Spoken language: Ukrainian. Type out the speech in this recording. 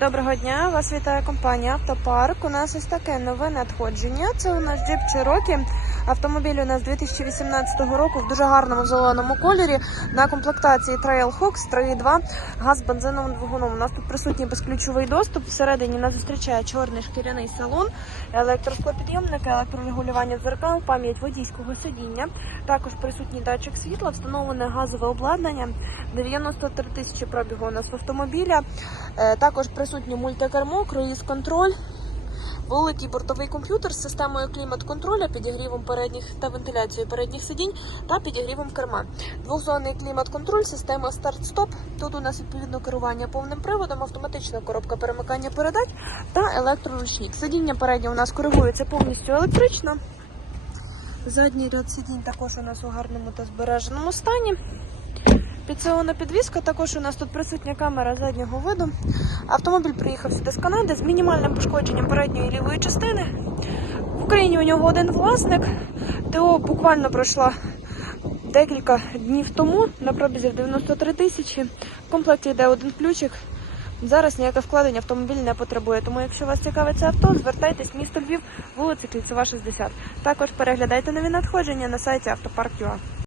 Доброго дня, вас вітає компанія Автопарк. У нас ось таке нове надходження. Це у нас джип Cherokee. Автомобіль у нас 2018 року в дуже гарному зеленому кольорі. На комплектації Trailhawk 3.2 газ бензиновим двигуном. У нас тут присутній безключовий доступ. Всередині нас зустрічає чорний шкіряний салон, електросклопідйомник, електрорегулювання дзеркал, пам'ять водійського сидіння. Також присутній датчик світла, встановлене газове обладнання. 93 тисячі пробігу у нас в автомобіля. Е, Також присутній мультикермо, круїз-контроль, великий бортовий комп'ютер з системою клімат-контроля, підігрівом передніх та вентиляцією передніх сидінь та підігрівом керма. Двохзонний клімат-контроль, система старт-стоп. Тут у нас відповідно керування повним приводом, автоматична коробка перемикання передач та електроручник. Сидіння переднє у нас коригується повністю електрично. Задній ряд сидінь також у нас у гарному та збереженому стані. Підсилена підвізка, також у нас тут присутня камера заднього виду. Автомобіль приїхав сюди з Канади з мінімальним пошкодженням передньої лівої частини. В Україні у нього один власник. ТО буквально пройшла декілька днів тому на пробізі в 93 тисячі. В комплекті йде один ключик. Зараз ніяке вкладення автомобіль не потребує. Тому, якщо вас цікавить це авто, звертайтесь в місто Львів, вулиця Кільцева, 60. Також переглядайте нові надходження на сайті автопарк.ua.